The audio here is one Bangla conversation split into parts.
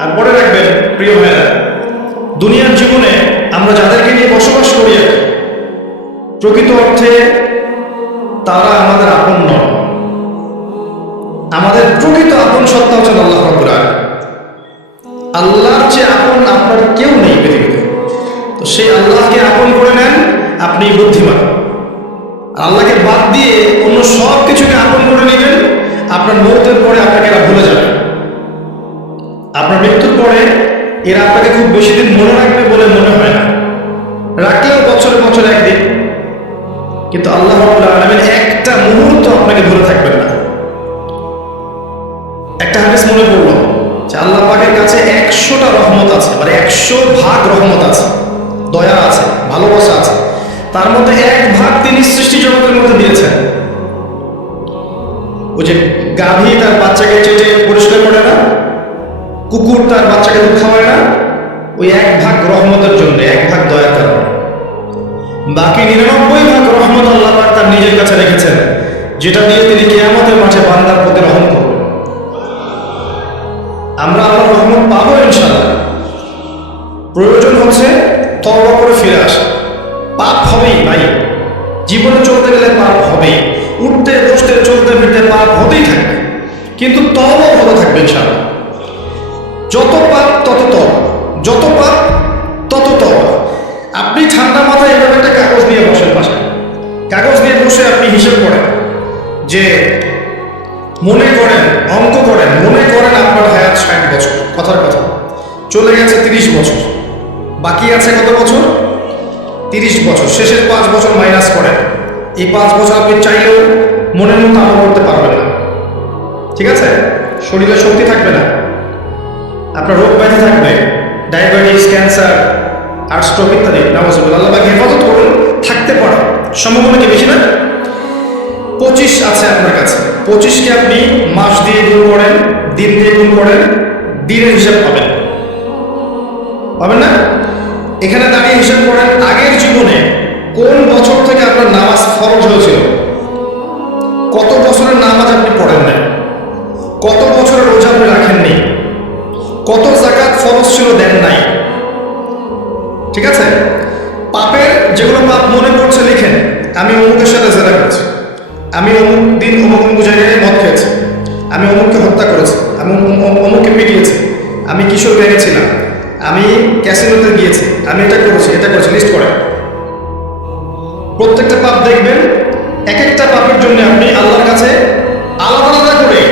আর মনে রাখবেন প্রিয় ভাইরা, দুনিয়ার জীবনে আমরা যাদেরকে নিয়ে বসবাস করি প্রকৃত অর্থে তারা আমাদের আপন নয়। আমাদের প্রকৃত আপন সত্তা হচ্ছেন আল্লাহ রাব্বুল আলামিন। আল্লাহর চেয়ে আপন আপনার কেউ নেই পৃথিবীতে। তো সেই আল্লাহকে আপন করে নেন, আপনি বুদ্ধিমান। আল্লাহকে বাদ দিয়ে অন্য সব কিছুকে আপন করে নেবেন, আপনার মৃত্যুর পরে আপনাকে এরা ভুলে যাবে। আপনার মৃত্যুর পরে এরা আপনাকে খুব বেশি দিন মনে রাখবে বলে মনে হয় না, রাখলেও বছরে বছরে একদিন। কিন্তু আল্লাহ রাব্বুল আলামিন একটা মুহূর্ত আপনাকে ভুলে থাকবেন না। একটা হাদিস মনে পড়লো যে আল্লাহ পাকের কাছে 100টা রহমত আছে, মানে 100 ভাগ রহমত আছে, দয়া আছে, ভালোবাসা আছে। তার মধ্যে 1 ভাগ তিনি সৃষ্টি জগতের মধ্যে দিয়েছেন। ওই যে গাভী তার বাচ্চাকে চেটে পরিষ্কার করে না, কুকুর তার বাচ্চাকে দুধ খাওয়ায় না, ওই 1 ভাগ রহমতের জন্য, 1 ভাগ দয়ার কারণে। বাকি 99 ভাগ রহমত আল্লাহ পাক তার নিজের কাছে রেখেছেন, যেটা দিয়ে তিনি কিয়ামতের মাঠে বান্দার প্রতি রহম করবেন। আমরা আল্লাহর রহমত পাবো ইনশাআল্লাহ। প্রয়োজন হচ্ছে তওবা করে ফিরে আসা। পাপ হবেই ভাই, জীবনে চলতে গেলে পাপ হবেই, উঠতে বসতে চলতে ফিরতে পাপ হতেই থাকবে, কিন্তু তওবা ভালো থাকবে ইনশাআল্লাহ। যত পাপ তত তওবা, যত পাপ তত তওবা। আপনি ঠান্ডা মাথায় এভাবে একটা কাগজ নিয়ে বসেন, বাসায় কাগজ নিয়ে বসে আপনি হিসেব করেন যে মনে করেন, অঙ্ক করেন, মনে করেন আপনার হায়াত 60 বছর, কথার কথা চলে গেছে 30 বছর, বাকি আছে কত বছর? 30 বছর। শেষের 5 বছর মাইনাস করেন। এই 5 বছর আপনি চাইলেও মনের মতো আমল করতে পারবেন না, ঠিক আছে? শরীরে শক্তি থাকবে না, আপনার রোগ ব্যাধি থাকবে, ডায়াবেটিস, ক্যান্সার, হার্ট স্ট্রোক ইত্যাদি। নাউজুবিল্লাহ, আল্লাহ পাক হেফাজত করুন। থাকতে পারে, সম্ভাবনা কি বেশি না? 25 আছে আপনার কাছে, 25কে আপনি মাস দিয়ে গুণ করেন, দিন দিয়ে গুণ করেন, দিনের হিসাব পাবেন, পাবেন না? এখানে দাঁড়িয়ে হিসাব করেন আগের জীবনে কোন বছর থেকে আপনার নামাজ ফরজ হয়েছিল, কত বছরের নামাজ আপনি পড়েন নাই, কত বছরের রোজা আপনি রাখেননি, কত যাকাত ফরজ ছিল দেন নাই, ঠিক আছে? পাপের যেগুলো পাপ মনে পড়ছে লিখেন, আমি অমুকের সাথে জেনা করেছি, আমি অমুক দিন অমুক অমুক জায়গায় মদ খেয়েছি, আমি অমুককে হত্যা করেছি, আমি অমুককে পিটিয়েছি, আমি কিশোর ভেঙেছিলাম, আমি ক্যাসিনোতে গিয়েছি, আমি এটা করেছি, এটা করেছি, লিস্ট করেন। প্রত্যেকটা পাপ দেখবেন, এক একটা পাপের জন্য আপনি আল্লাহর কাছে আলাদা আলাদা করে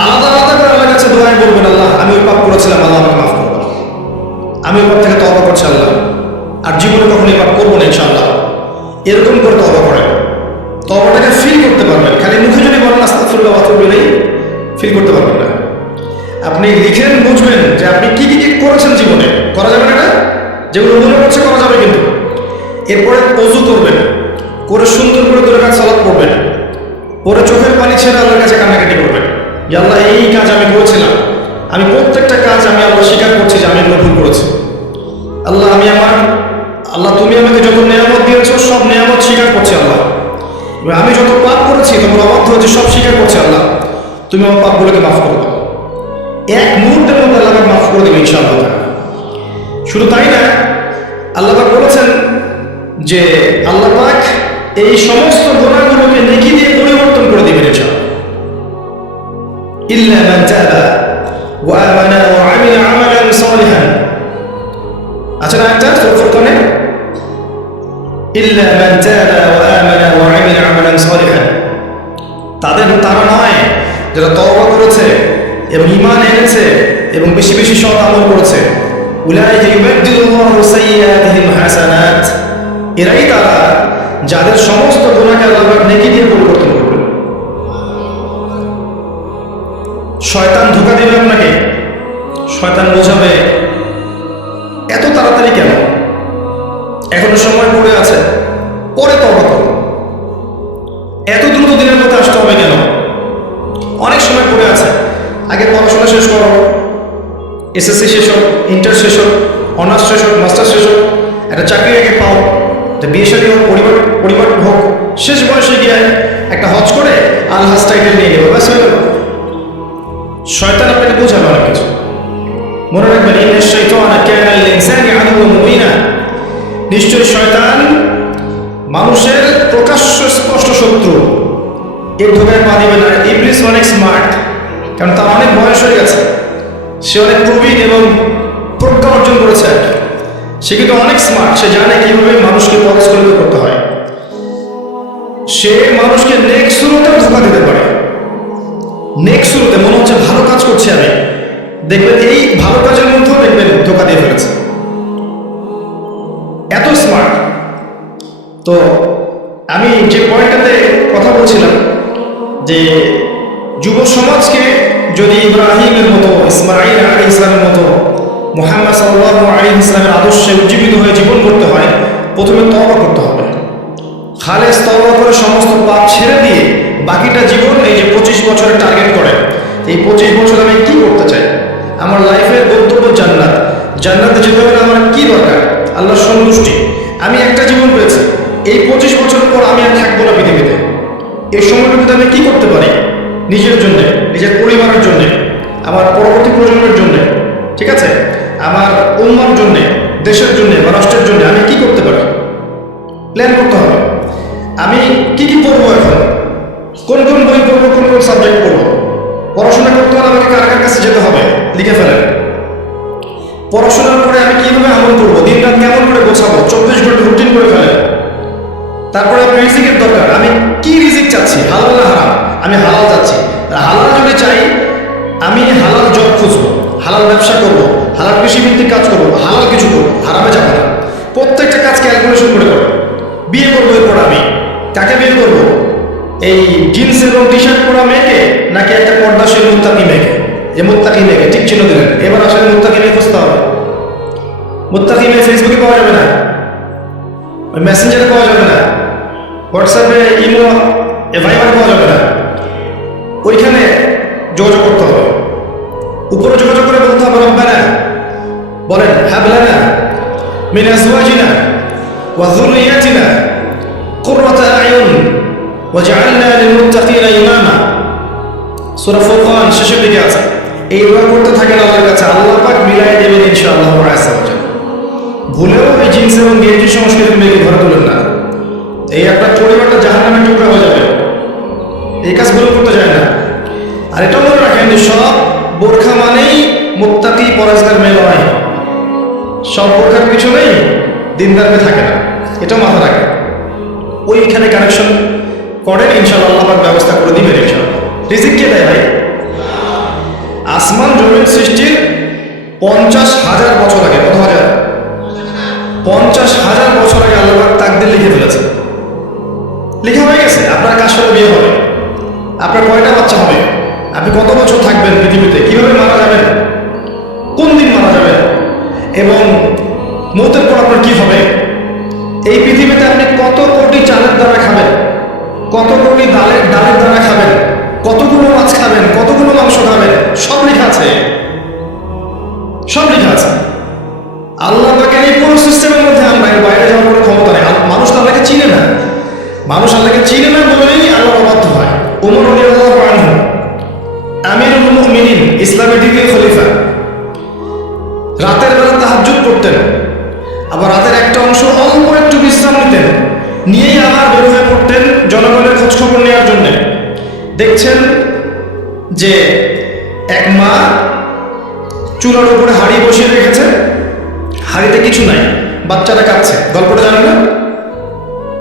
আল্লাহর কাছে দোয়া করবেন, আল্লাহ আমি ওই পাপ করেছিলাম, আল্লাহ আমাকে মাফ করবেন, আমি ওই পাপ থেকে তওবা করছি আল্লাহ, আর জীবনে কখনো এই পাপ করবো না ইনশাআল্লাহ। এরকম করে তওবা করেন, তওবাটাকে ফিল করতে পারবেন। খালি মুখে যদি বলেন আস্তাগফিরুল্লাহ ওয়া আতুবু ইলাইহি, ফিল করতে পারবেন না। আপনি লিখেন, বুঝবেন যে আপনি কি কি করেছেন জীবনে। করা যাবে না এটা, যেগুলো মনে করছে করা যাবে কিন্তু। এরপরে ওযু করবেন, করে সুন্দর করে 2 রাকাত সালাত পড়বেন, পরে চোখের পানি ছেড়ে আল্লাহর কাছে কান্নাকাটি করবেন যে আল্লাহ এই কাজ আমি করেছিলাম, আমি প্রত্যেকটা কাজ আমি আল্লাহ স্বীকার করছি যে আমি এগুলো ভুল করেছি। আল্লাহ আল্লাহ তুমি আমাকে যত নিয়ামত দিয়েছো সব নিয়ামত স্বীকার করছি আল্লাহ। আমি যত পাপ করেছি, তোমার অবাধ্য হয়েছে, সব স্বীকার করছি আল্লাহ, তুমি আমার পাপগুলোকে মাফ করে দাও। 1 মুহূর্তের মধ্যে আল্লাহ মাফ করে দেবে ইনশাআল্লাহ। শুধু তাই না, আল্লাহ পাক বলেছেন যে আল্লাহ পাক এই সমস্ত গুনাহগুলোকে নেকি দিয়ে পরিবর্তন করে দিবেন ইনশাআল্লাহ। ইল্লা মান তাবা ওয়া আমানা ওয়া আমিলা আমালান সালিহান। আচ্ছা না, একটা সূরা ফুরকানে ইল্লা মান তাবা ওয়া আমানা ওয়া আমিলা আমালান সালিহান, তারা নয় যারা তওবা করেছে এবং ঈমান এনেছে এবং বেশি বেশি সৎ আমল করেছে। উলাইকা ইউবাদদিলুল্লাহু সাইয়্যাতিহিম হাসানাত, এরাই তারা যাদের সমস্ত গুনাহকে আল্লাহ নেকি দিয়ে পরিবর্তন করবেন। শয়তান ধোঁকা দেবে আপনাকে, শয়তান বোঝাবে এত তাড়াতাড়ি কেন, এখনো সময় পড়ে আছে, পরে তওবা করো, এত দ্রুত দিনের মধ্যে আসতে হবে কেন, অনেক সময় পড়ে আছে, আগে পড়াশোনা শেষ করো, এসএসসি শেষ হোক, ইন্টার শেষ হোক, অনার্স শেষ হোক, মাস্টার শেষ হোক, একটা চাকরি আগে পাও, বিয়ে শাদী হোক, পরিবার হোক, শেষ বয়সে গিয়ে একটা হজ করে আলহাজ টাইটেল নিয়ে নেবে, ব্যাস হয়ে গেল। শয়তান আপনাকে বোঝাবে অনেক কিছু। মনে রাখবেন, ইন্না শাইতানা কানা লিল ইনসানি আদুওয়ান মুবিনা, নিশ্চয় শয়তান মানুষের প্রকাশ্য স্পষ্ট শত্রু। এর ধোকায় পা দিবে না। ইবলিস অনেক স্মার্ট, কারণ তার অনেক বয়স হয়ে গেছে, সে অনেক প্রবীণ এবং প্রজ্ঞা অর্জন করেছে আর কি। সে কিন্তু অনেক স্মার্ট, সে জানে কিভাবে মানুষকে পরাস্কলিত করতে হয়। সে মানুষকে নেক্সট শুরুতেও ধোকা দিতে পারে। নেক্সট শুরুতে মনে হচ্ছে ভালো কাজ করছে আমি, দেখবেন এই ভালো কাজের মধ্যেও দেখবেন ধোকা দিয়ে ফেলেছে, এত স্মার্ট। তো আমি যে পয়েন্টটাতে কথা বলছিলাম যে যুব সমাজকে যদি ইব্রাহিমের মতো, ইসমাঈল আলাইহিস সালামের মতো, মুহাম্মদ সাল্লাল্লাহু আলাইহি ইসলামের আদর্শে উজ্জীবিত হয়ে জীবন করতে হয়, প্রথমে তওবা করতে হবে। খালেস তওবা করে সমস্ত পাপ ছেড়ে দিয়ে বাকিটা জীবন, এই যে 25 বছরের টার্গেট করে, এই 25 বছর আমি কি করতে চাই, আমার লাইফের গন্তব্য জান্নাত, জান্নাতে যেতে হলে আমার কি দরকার, আল্লাহর সন্তুষ্টি। আমি একটা জীবন পেয়েছি, এই 25 বছর পর আমি আর থাকবো না পৃথিবীতে। এই সময়টুকুতে আমি কি করতে পারি নিজের জন্য, নিজের পরিবারের জন্য, আমার পরবর্তী প্রজন্মের জন্য, ঠিক আছে, আমার উম্মার জন্য, দেশের জন্য বা রাষ্ট্রের জন্য আমি কি করতে পারি, প্ল্যান করতে হবে। আমি কি কি পড়বো, এখন কোন কোন বই পড়বো, কোন কোন সাবজেক্ট পড়বো, পড়াশোনা করতে হলে আমাকে কার কার কাছে যেতে হবে, লিখে ফেলেন। পড়াশোনার পরে আমি কিভাবে আমল করবো, দিন রাত কেমন করে গোছাবো, 24 ঘন্টা রুটিন করে ফেলেন। তারপরে আপনার রিজিকের দরকার, আমি কি রিজিক চাচ্ছি, হালাল না হারাম, আমি হালাল চাচ্ছি। হালাল যদি চাই, আমি হালাল জব খুঁজবো, হালাল ব্যবসা করবো, হালাল কৃষিভিত্তিক কাজ করবো, হালাল কিছু করবো, হারামে যাবো না। প্রত্যেকটা কাজ ক্যালকুলেশন করে করবো। বিয়ে করবো, এরপর আমি কাকে বিয়ে করবো, এই জিন্স এবং টি শার্ট পরা মেয়েকে, নাকি একটা পর্দাশীল মুত্তাকি মেয়েকে? যে মুত্তাকি মেয়েকে ঠিক চিহ্ন দিলেন, এবার আসলে মুত্তাকি মেয়ে খুঁজতে হবে। মুত্তাকি মেয়ে ফেসবুকে পাওয়া যাবে না, ওই মেসেঞ্জারে পাওয়া যাবে না, হোয়াটসঅ্যাপে, ইমো, ভাইবারে পাওয়া যাবে না। ওইখানে যোগাযোগ করতে হবে, উপরে যোগাযোগ করে বলতে হবে, রব্বানা, বলেন, হাব লানা মিন আজওয়াজিনা ওয়া যুররিয়াতিনা কুররাতা আয়ুন ওয়াজআলনা লিল মুত্তাকিনা ইমামা। সূরা ফুরকান শেষের দিকে আছে। এই দোয়া করতে থাকেন আল্লাহর কাছে, আল্লাহ পাক মিলাই দেবেন ইনশাআল্লাহ। ভুলেও এই জিন্স এবং গেঞ্জি সংস্কৃতির মেয়েকে ধরে তোলেন না, এই আপনার পরিবারটা জাহান্নামের টুকরা হয়ে যাবে। এই কাজগুলো করতে যায় না। আর এটাও মনে রাখেন যে সব বোরখা মানেই মুত্তাকি পরেজগার মেয়ে নয়, সব বোরখার পিছনেই দিনদার মেয়ে থাকে না, এটাও মাথা রাখেন। ওইখানে কানেকশন করেন, ইনশাআল্লাহ আল্লাহ পাক ব্যবস্থা করে দিবেন ইনশাআল্লাহ। রিজিক কে দেয় ভাই? আসমান জমিন সৃষ্টির 50,000 বছর আগে, কত হাজার? 50,000 বছর আগে আল্লাহ পাক তাকদীর লিখে ফেলেছে, লেখা হয়ে গেছে। আপনার কার সাথে বিয়ে হবে, আপনার কয়টা বাচ্চা হবে, আপনি কত বছর থাকবেন পৃথিবীতে, কিভাবে মারা যাবেন, কোন দিন মারা যাবেন, এবং মৌতের পর আপনার কি হবে, এই পৃথিবীতে আপনি কত কোটি চালের দানা খাবেন, কত কোটি ডালের দানা খাবেন, কতগুলো মাছ খাবেন, কতগুলো মাংস খাবেন, সব লেখা আছে, সব লেখা আছে। আল্লাহ পাকের এই পুরো সিস্টেমের মধ্যে আমরা এর বাইরে যাওয়ার কোনো ক্ষমতা নেই। মানুষ তো আল্লাহকে চিনে না, মানুষ আল্লাহকে চিনে না বলেই আল্লাহ অবাধ্য হয়। ওমর রাদিয়াল্লাহু আনহু আমিরুল মুমিনিন, ইসলামের দ্বিতীয় খলিফা, রাতের বেলা তাহাজ্জুদ করতেন, আবার রাতের একটা অংশ অল্প একটু বিশ্রাম নিতেন, নিয়েই আবার বের হয়ে পড়তেন জনগণের খোঁজখবর নেওয়ার জন্য। দেখছেন যে এক মা চুলার উপরে হাঁড়ি বসিয়ে রেখেছে, হাঁড়িতে কিছু নাই, বাচ্চাটা কাঁদছে। গল্পটা জানেন না?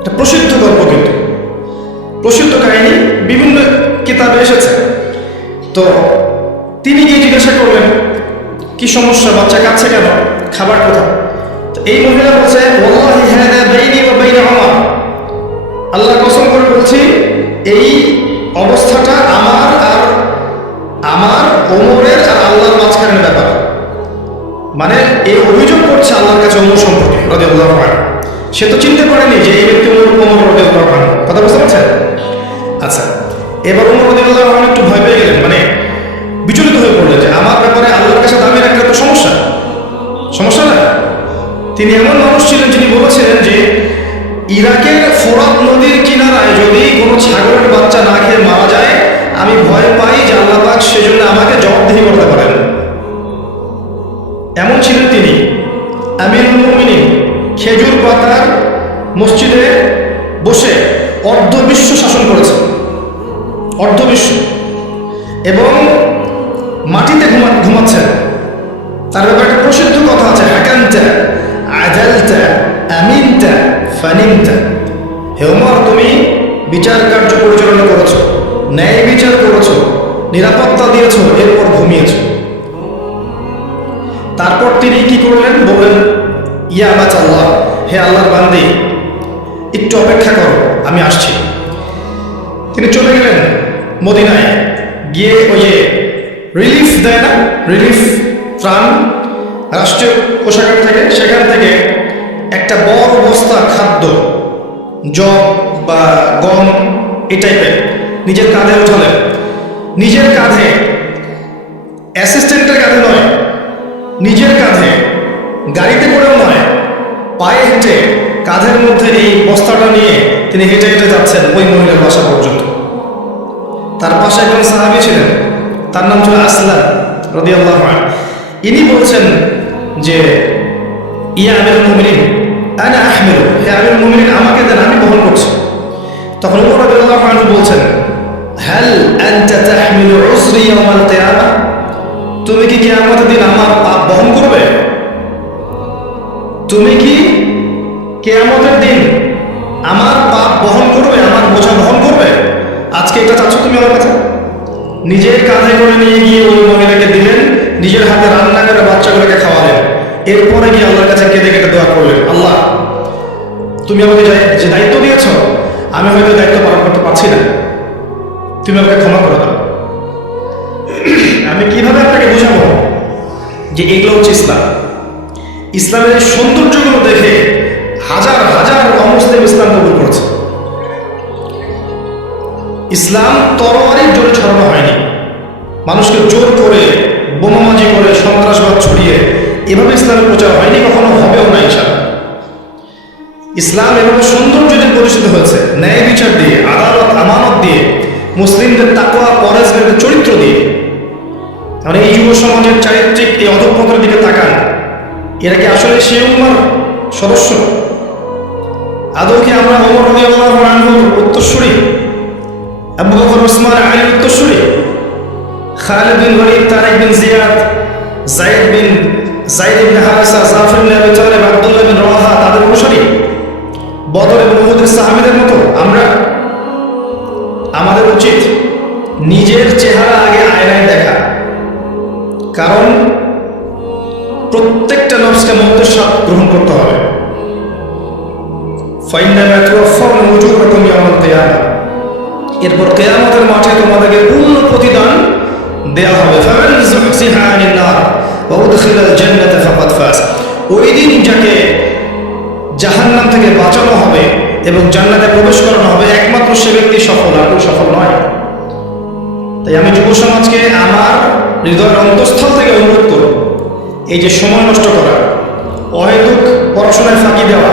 এটা প্রসিদ্ধ গল্প, কিন্তু প্রসিদ্ধ কাহিনী, বিভিন্ন কিতাবে এসেছে। তো তিনি গিয়ে জিজ্ঞাসা করলেন, কি সমস্যা, বাচ্চা কাঁদছে কেন, খাবার কোথায়? তো এই মহিলা বলছে, ওয়াল্লাহি হাযা বাইনি ওয়া বাইনা ওমর, আল্লাহ কসম করে বলছি, এই অবস্থাটা আমার ওমরের আর আল্লাহর মাঝখানের ব্যাপার। মানে এই অভিযোগ করছে আল্লাহর কাছে ওমর সম্পর্কে রাদিয়াল্লাহু আনহু। সে তো চিনতে পারেনি যে এই ব্যক্তি ওমর রাদিয়াল্লাহু আনহু। কথা বুঝতে পারছেন? আচ্ছা, এবার ওমর রাদিয়াল্লাহু আনহু একটু ভয় পেয়ে গেলেন, মানে বিচলিত হয়ে পড়লেন যে আমার ব্যাপারে আল্লাহর কাছে দাবি রাখলে তো সমস্যা না। তিনি এমন মানুষ ছিলেন যিনি বলেছিলেন যে ইরাকের ফোরাত নদীর কিনারায় যদি কোনো ছাগলের বাচ্চা না খেয়ে মারা যায়, আমি ভয় পাই যে আল্লাহ পাক সেজন্য আমাকে জবাবদিহি করতে পারেন। এমন ছিলেন তিনি আমিরুল মুমিনিন, খেজুর পাতার মসজিদে বসে অর্ধবিশ্ব শাসন করেছেন, অর্ধবিশ্ব, এবং মাটিতে ঘুমাচ্ছেন। তার ব্যাপারে একটা প্রসিদ্ধ কথা আছে, হাকামতা আদালতা আমিনতা ফানিমতা। হে ওমর, তুমি বিচার কার্য পরিচালনা করেছো, ন্যায় বিচার করেছো, নিরাপত্তা দিয়েছো, এরপর ঘুমিয়েছো। তারপর তিনি কি করলেন? বললেন, ইয়া আল্লাহ, হে আল্লাহর বান্দী, একটু অপেক্ষা করো, আমি আসছি। তিনি চলে গেলেন মদিনায়, গিয়ে ওই যে রিলিফ দেয় না, রিলিফ ত্রাণ রাষ্ট্রীয় কোষাগার থেকে, সেখান থেকে একটা বড় বস্তা খাদ্য, জব বা গম এই টাইপের নিজের কাঁধে উঠালেন। নিজের কাঁধে, অ্যাসিস্ট্যান্টের কাঁধে নয়, নিজের কাঁধে, গাড়িতে করেও নয়, পায়ে হেঁটে কাঁধের মধ্যে এই বস্তাটা নিয়ে তিনি হেঁটে হেঁটে যাচ্ছেন ওই মহিলার বাসা পর্যন্ত। তার পাশে একজন সাহাবী ছিলেন, তার নাম ছিল আসলাম রাদিয়াল্লাহু আনহু। ইনি বলছেন যে, ইয়া আমিরুল মুমিনিন আনা আহমিলু, হে আমিরুল মুমিনিন, আমাকে দেন, আমি বহন করছি। তখন ওমর রাদিয়াল্লাহু আনহু বলছেন, হাল আনতা তাহমিলু উসরি ইয়াওমাল কিয়ামা, তুমি কি কিয়ামতের দিন আমার পাপ বহন করবে? তুমি কি কিয়ামতের দিন আমার পাপ বহন করবে, আমার বোঝা বহন করবে? আজকে এটা চাচ্ছ তুমি আমার কাছে? নিজের কাঁধে করে নিয়ে গিয়ে ওই মহিলাকে দিলেন, নিজের হাতে রান্না করে বাচ্চাগুলোকে খাওয়ালেন, এরপরে গিয়ে আল্লাহর কাছে কেঁদে কেটে দোয়া করলেন, আল্লাহ, তুমি আমাকে যে দায়িত্ব দিয়েছ, আমি হয়তো দায়িত্ব পালন করতে পারছি না, তুমি আমাকে ক্ষমা করে দাও। আমি কিভাবে আপনাকে বোঝাবো যে এগুলো হচ্ছে ইসলাম? ইসলামের এই সৌন্দর্যগুলো দেখে হাজার হাজার অমুসলিম ইসলাম কবুল করেছে। ইসলাম তরবারির জোরে ছড়ানো হয়নি, মানুষকে জোর করে, বোমাবাজি করে, সন্ত্রাসবাদ ছড়িয়ে এভাবে ইসলামের প্রচার হয়নি, কখনো হবেও না ইনশাআল্লাহ। ইসলাম এভাবে সৌন্দর্য দিয়ে প্রতিষ্ঠিত হয়েছে, ন্যায় বিচার দিয়ে, আদালত আমানত দিয়ে, মুসলিমদের তাকওয়া পরহেজগারদের চরিত্র দিয়ে। আর এই যুব সমাজের চারিত্রিক এই অধঃপতনের দিকে তাকান, এরা কি আসলে সে উম্মার সদস্য? আদৌ কি আমরা ওমর রাদিয়াল্লাহু আনহুর উত্তরসূরি, আবু বকর উসমান আলীর উত্তরসূরি, খালিদ বিন ওয়ালিদ, তারিক বিন জিয়াদ, যায়েদ ইবনে হারেসা, জাফর ইবনে আবি তালেব, আব্দুল্লাহ বিন রওয়াহা, তাদের অনুসারী, বদর এবং উহুদের সাহাবীদের মতো আমরা? আমাদের উচিত নিজের চেহারা আগে আয়নায় দেখা, কারণ প্রত্যেকটা নফসকে মৌতের স্বাদ গ্রহণ করতে হবে। ফাইন্নামা তুওয়াফাউনা উজুরাকুম ইয়াওমাল কিয়ামা, এরপর কিয়ামতের মাঠে তোমাদেরকে পূর্ণ প্রতিদান দেয়া হবে। ফামান যুহজিহা আনিন নার ওয়া উদখিলাল জান্নাতা ফাকাদ ফাজ, ওই দিন যাকে জাহান্নাম থেকে বাঁচানো হবে এবং জান্নাতে প্রবেশ করানো হবে, একমাত্র সে ব্যক্তি সফল, আর কেউ সফল নয়। তাই আমি যুব সমাজকে আমার হৃদয়ের অন্তঃস্থল থেকে অনুরোধ করব, এই যে সময় নষ্ট করা, অহেতুক পড়াশোনায় ফাঁকি দেওয়া,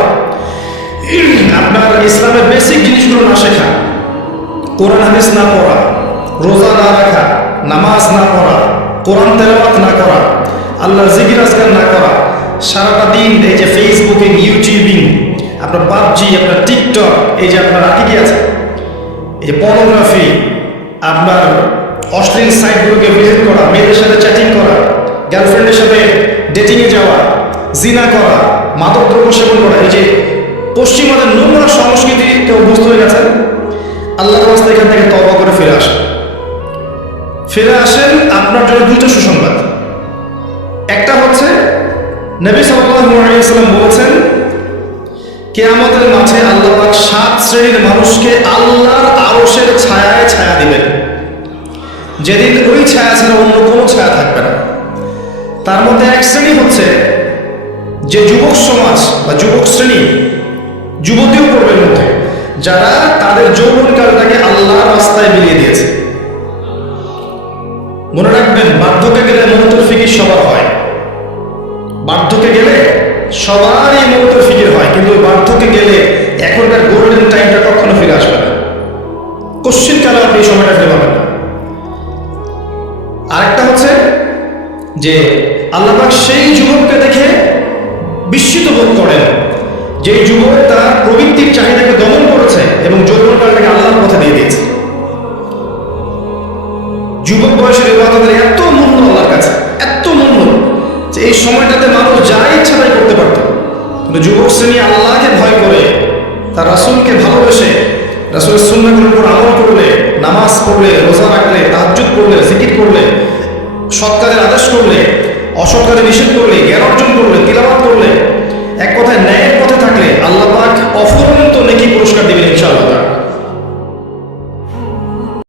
আপনার ইসলামের বেসিক জিনিসগুলো না শেখা, কোরআন হাদিস না পড়া, রোজা না রাখা, নামাজ না পড়া, কোরআন তেলাওয়াত না করা, আল্লাহর জিকির আজকার না করা, সারাটা দিন এই যে ফেসবুকিং, ইউটিউবিং, আপনার পাবজি, আপনার টিকটক, এই যে আপনার কি আছে, এই যে পর্নোগ্রাফি, আপনার অশ্লীল সাইটগুলোকে ভিজিট করা, মেয়েদের সাথে চ্যাটিং করা, গার্লফ্রেন্ডের সাথে ডেটিংয়ে যাওয়া, জিনা করা, মাদকদ্রব্য সেবন করা, এই যে পশ্চিমাদের নোংরা সংস্কৃতিতে অভ্যস্ত হয়ে গেছেন। আল্লাহর রাস্তায় এখান থেকে তওবা করে ফিরে আসেন। আপনার জন্য দুটো সুসংবাদ। একটা হচ্ছে, নবী সাল্লাল্লাহু আলাইহি ওয়াসাল্লাম বলেছেন, কিয়ামতের মাঠে আল্লাহ পাক 7 শ্রেণীর মানুষকে আল্লাহর আরশের ছায়ায় ছায়া দিবেন, যেদিন ওই ছায়া ছাড়া অন্য কোনো ছায়া থাকবে না। তার মধ্যে এক শ্রেণী হচ্ছে যে যুবক সমাজ বা যুবক শ্রেণী, যুবতীও পড়বে মধ্যে, যারা তাদের যৌবনকালটাকে আল্লাহর রাস্তায় বিলিয়ে দিয়েছে। মনে রাখবেন, বার্ধক্যে গেলে মৌতের ফিকির সবার হয়, বার্ধক্যে গেলে সবারই মৌতের ফিকির হয়, কিন্তু ওই বার্ধক্যে গেলে এখনকার গোল্ডেন টাইমটা কখনো ফিরে আসবে না, কোশ্চিন কালে আপনি এই সময়টা ফিরে পাবেন না। আরেকটা হচ্ছে যে আল্লাহ পাক সেই যুবককে দেখে বিস্মিত বোধ করেন, যে যুবক তার প্রবৃত্তির চাহিদাকে দমন করেছে এবং যৌবনকালটাকে আল্লাহর পথে দিয়ে দিয়েছে। যুবক বয়সের ইবাদতের এত মূল্য আল্লাহর কাছে, এত মূল্য যে এই সময়টাতে মানুষ যা ইচ্ছা তাই করতে পারত। কিন্তু যুবক শ্রেণী আল্লাহকে ভয় করে, তার রাসূলকে ভালোবেসে, রাসূলের সুন্নাহগুলোর উপর আমল করলে, নামাজ পড়লে, রোজা রাখলে, তাহাজ্জুদ করলে, জিকির করলে, সৎ কাজের আদেশ করলে, অসৎ কাজে নিষেধ করলে, জ্ঞান অর্জন করলে, তিলাওয়াত করলে, এক কথায় ন্যায়ের পথে থাকলে আল্লাহ পাক অফুরন্ত নেকি পুরস্কার দিবেন